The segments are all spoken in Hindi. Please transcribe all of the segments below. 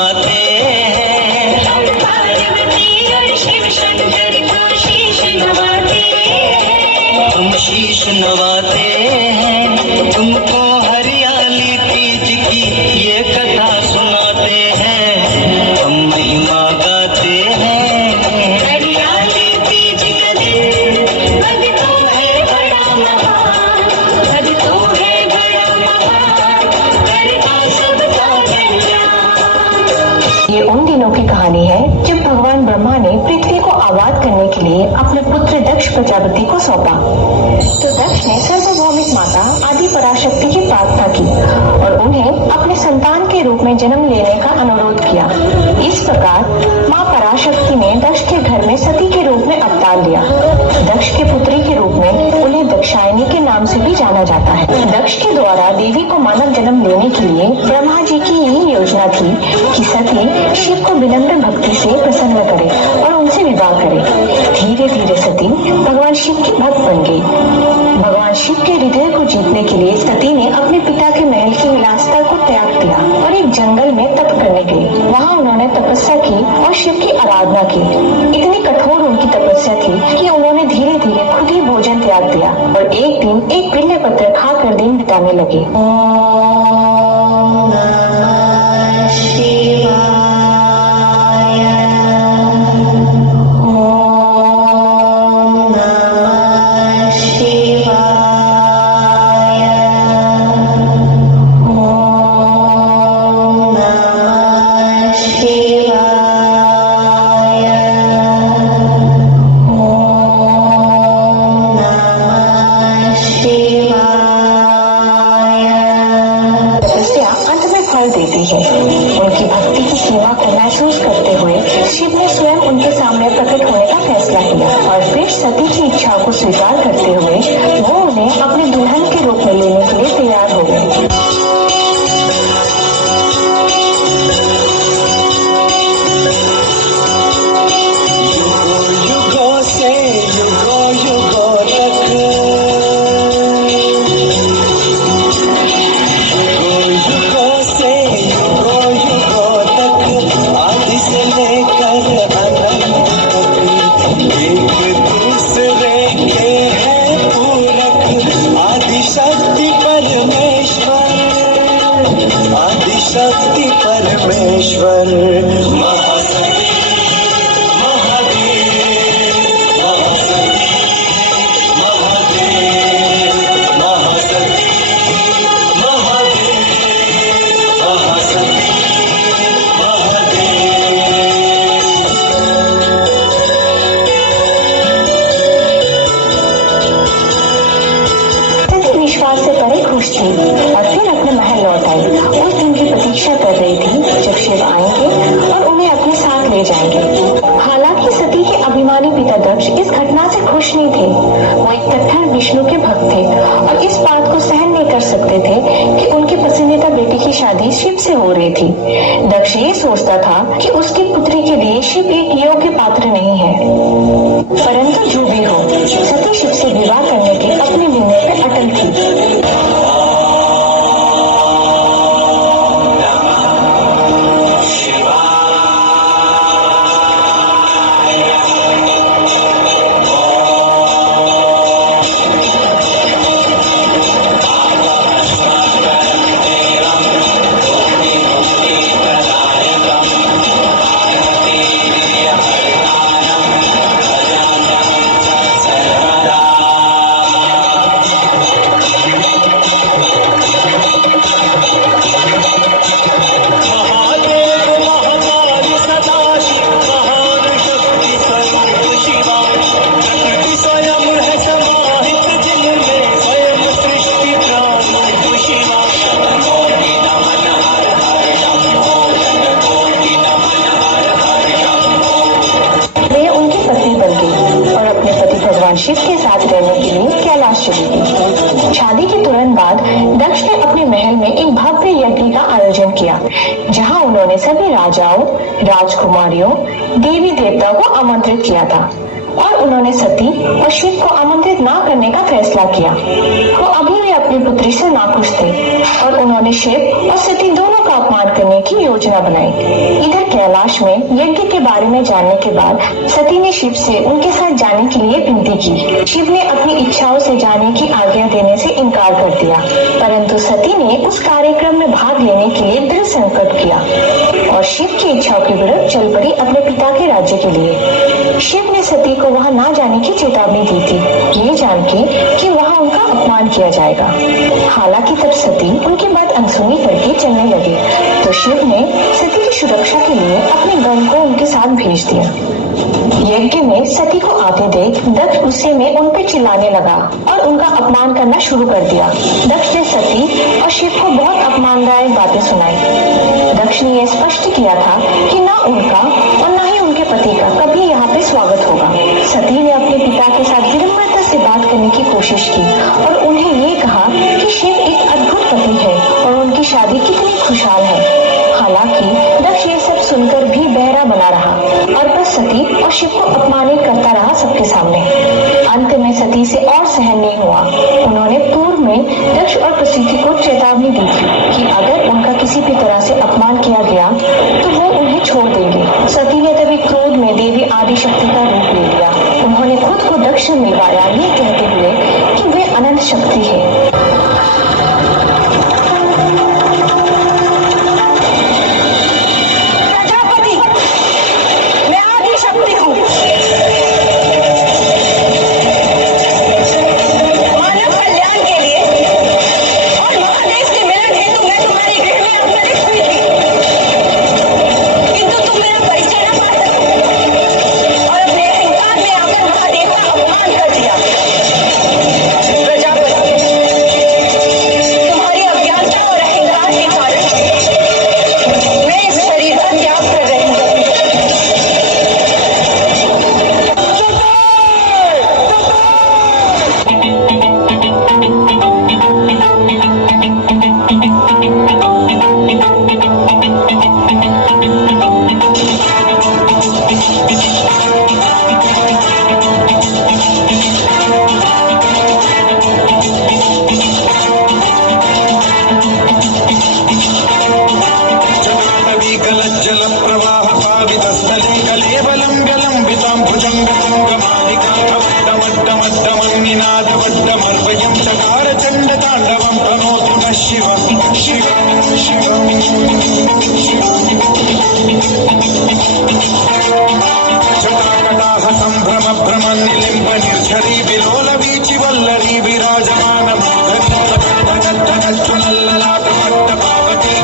नवाते हैं, पार्वती और शिव शंकर को शीश नवाते हैं, हम शीश नवाते हैं, तुमको हरियाली तीज की ये कथा सुनाते हैं, हम महिमा गाते हैं। हरियाली तीज का दिन अब तो है बड़ा महान, अब तो है बड़ा महान, करता सबका कल्याण। ये उन दिनों की कहानी है जब भगवान ब्रह्मा ने पृथ्वी को आबाद करने के लिए अपने पुत्र दक्ष प्रजापति को सौंपा। तो दक्ष ने सर्वभौमिक माता आदि पराशक्ति की प्रार्थना की और उन्हें अपने संतान के रूप में जन्म लेने का अनुरोध किया। इस प्रकार माँ पराशक्ति ने दक्ष के घर में सती के रूप में अवतार लिया। दक्ष के पुत्री के रूप में उन्हें दक्षायनी के नाम से भी जाना जाता है। दक्ष के द्वारा देवी को मानव जन्म देने के लिए ब्रह्मा जी की यही योजना थी कि सती शिव को विनम्र भक्ति से प्रसन्न करे और उनसे विवाह करे। धीरे धीरे सती भगवान शिव की भक्त बन गई। भगवान शिव के हृदय को जीतने के लिए सती ने अपने पिता के महल की विलासिता को त्याग दिया और एक जंगल में तप करने गई। वहाँ उन्होंने तपस्या की और शिव की आराधना की। इतनी कठोर उनकी तपस्या थी कि उन्होंने धीरे धीरे खुद ही भोजन त्याग दिया और एक दिन एक बिल्व पत्र खाकर दिन बिताने लगे। ओम नमः शिवाय। उनकी भक्ति की सीमा को महसूस करते हुए शिव ने स्वयं उनके सामने प्रकट होने का फैसला किया और फिर सती की इच्छा को स्वीकार करते हुए वो उन्हें अपने दुल्हन के रूप में लेने के लिए तैयार हो गए। शक्ति परमेश्वर महासती महादेव, महासती महादेव, महासती महादेव, महासती सती विश्वास से परे खुश थी और फिर अपने महल लौट आई। उस दिन की प्रतीक्षा कर रही थी जब शिव आएंगे और उन्हें अपने साथ ले जाएंगे। हालांकि सती के अभिमानी पिता दक्ष इस घटना से खुश नहीं थे। वो एक कट्टर विष्णु के भक्त थे और इस बात को सहन नहीं कर सकते थे कि उनकी पसंदीदा बेटी की शादी शिव से हो रही थी। दक्ष ये सोचता था कि उसकी पुत्री के लिए शिव एक योग्य पात्र नहीं है। परंतु जो भी हो, सती शिव से विवाह करने के अपने निर्णय पे अटल थी। शिव के साथ रहने के लिए कैलाश चली गई। शादी के तुरंत बाद दक्ष ने अपने महल में एक भव्य यज्ञ का आयोजन किया, जहां उन्होंने सभी राजाओं, राजकुमारियों, देवी देवताओं को आमंत्रित किया था। और उन्होंने सती और शिव को आमंत्रित ना करने का फैसला किया। वो अभी भी अपनी पुत्री से नाखुश थे और उन्होंने शिव और सती दोनों का अपमान करने की योजना बनाई। इधर कैलाश में यज्ञ के बारे में जानने के बाद सती ने शिव से उनके साथ जाने के लिए विनती की। शिव ने अपनी इच्छाओं से जाने की आज्ञा देने से इनकार कर दिया, परंतु सती ने उस कार्यक्रम में भाग लेने के लिए दृढ़ संकल्प किया और शिव की इच्छाओं के विरुद्ध चल पड़ी अपने पिता के राज्य के लिए। शिव ने सती को वहां ना जाने की चेतावनी दी थी, ये जान के कि वहां उनका अपमान किया जाएगा। हालांकि तब सती उनकी बात अनसुनी करके चलने लगे, तो शिव ने सती की सुरक्षा के लिए अपने गण को उनके साथ भेज दिया। यज्ञ में सती को आते देख दक्ष गुस्से में उन पर चिल्लाने लगा और उनका अपमान करना शुरू कर दिया। दक्ष ने सती और शिव को बहुत अपमानदायक बातें सुनाई। दक्ष ने यह स्पष्ट किया था कि ना उनका और ना ही उनके पति का कभी यहाँ पे स्वागत होगा। सती ने अपने पिता के साथ विनम्रता से बात करने की कोशिश की और उन्हें ये कहा कि शिव एक अद्भुत पति है और उनकी शादी कितनी खुशहाल है। हालांकि दक्ष ये सब सुनकर भी बहरा बना रहा और बस सती और शिव को अपमानित करता रहा सबके सामने। अंत में सती से और सहन नहीं हुआ। उन्होंने पूर्व में दक्ष और प्रसूति को चेतावनी दी थी कि अगर उनका किसी भी तरह से अपमान किया गया तो वो उन्हें छोड़ देंगे। सती ने तभी क्रोध में देवी आदिशक्ति का रूप ले लिया। उन्होंने खुद को दक्ष से मिलवाया, ये कहते हुए कि वे अनंत शक्ति है।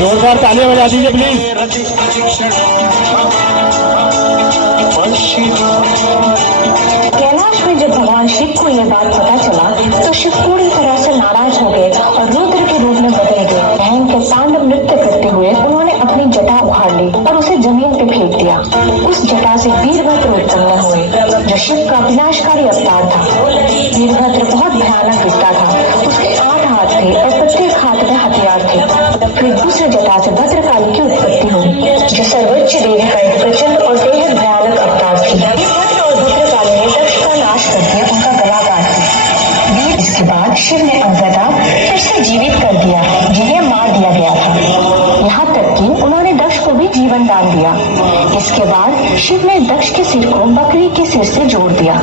जोरदार तालियां बजा दीजिए प्लीज। कैलाश में जब भगवान शिव को यह बात पता चला तो शिव पूरी तरह से नाराज हो गए और रुद्र के रूप में बदल गए। भयंकर तांडव नृत्य करते हुए उन्होंने अपनी जटा उखाड़ ली और उसे जमीन पे फेंक दिया। उस जटा से वीरभद्र उत्पन्न हुए जो शिव का विनाशकारी अवतार था। वीरभद्र बहुत भयानक दिखता था। उसके 8 हाथ थे और प्रत्येक हाथ में हथियार थे। फिर दूसरे जटा से भद्रकाली की उत्पत्ति हुई जो सर्वोच्च देवी का एक प्रचंड और बेहद भयानक अवतार थी। वीरभद्र और भद्रकाली ने दक्ष का नाश करके उनका गला काट दिया। इसके बाद शिव ने अंगदा फिर से जीवित कर दिया जिन्हें मार दिया गया था। यहाँ तक कि उन्होंने दक्ष को भी जीवन दान दिया। इसके बाद शिव ने दक्ष के सिर को बकरी के सिर से जोड़ दिया।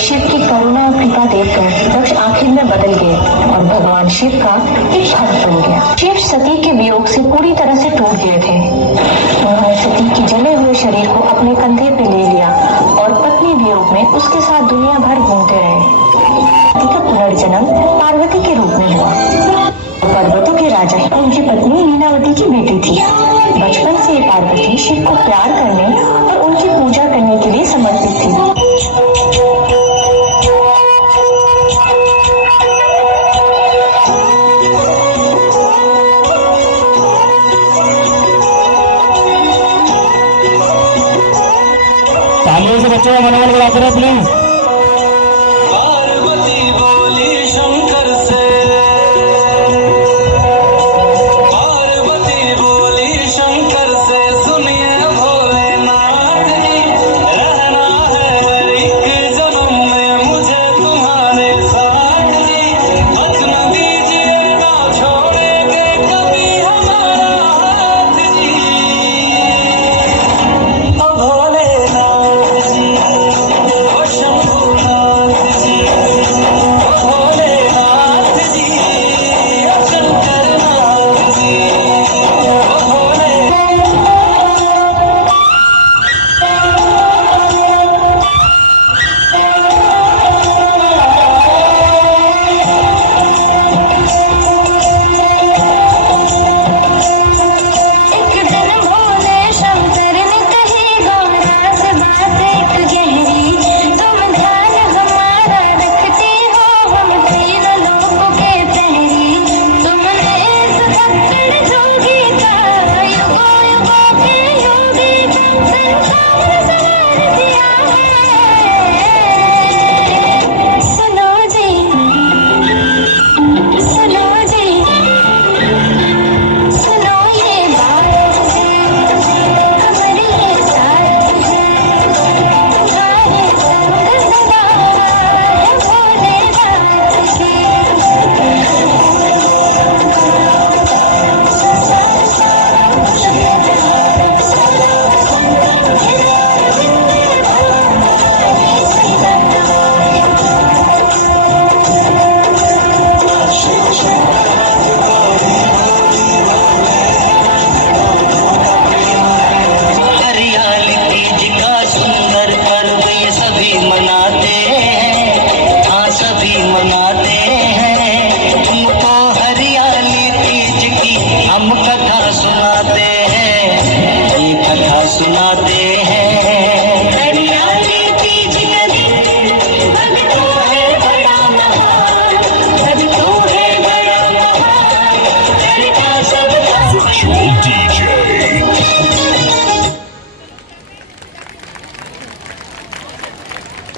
शिव की करुणा और कृपा देखकर दक्ष आखिर में बदल गए और भगवान शिव का एक भक्त बन गया। शिव सती के वियोग से पूरी तरह से टूट गए थे। उन्होंने सती के जले हुए शरीर को अपने कंधे पे ले लिया और पत्नी वियोग में उसके साथ दुनिया भर घूमते रहे। सती का पुनर्जन्म पार्वती के रूप में हुआ। पर्वतों के राजा उनकी पत्नी लीलावती की बेटी थी। बचपन से ही पार्वती शिव को प्यार करने और उनकी पूजा करने के लिए समर्पित थी। तालियों से बच्चों का मनोबल बढ़ाते रहे प्लीज। पार्वती बोली शंकर से, पार्वती बोली शंकर से, सुनिए भोलेनाथ जी, रहना है हर एक सुनाते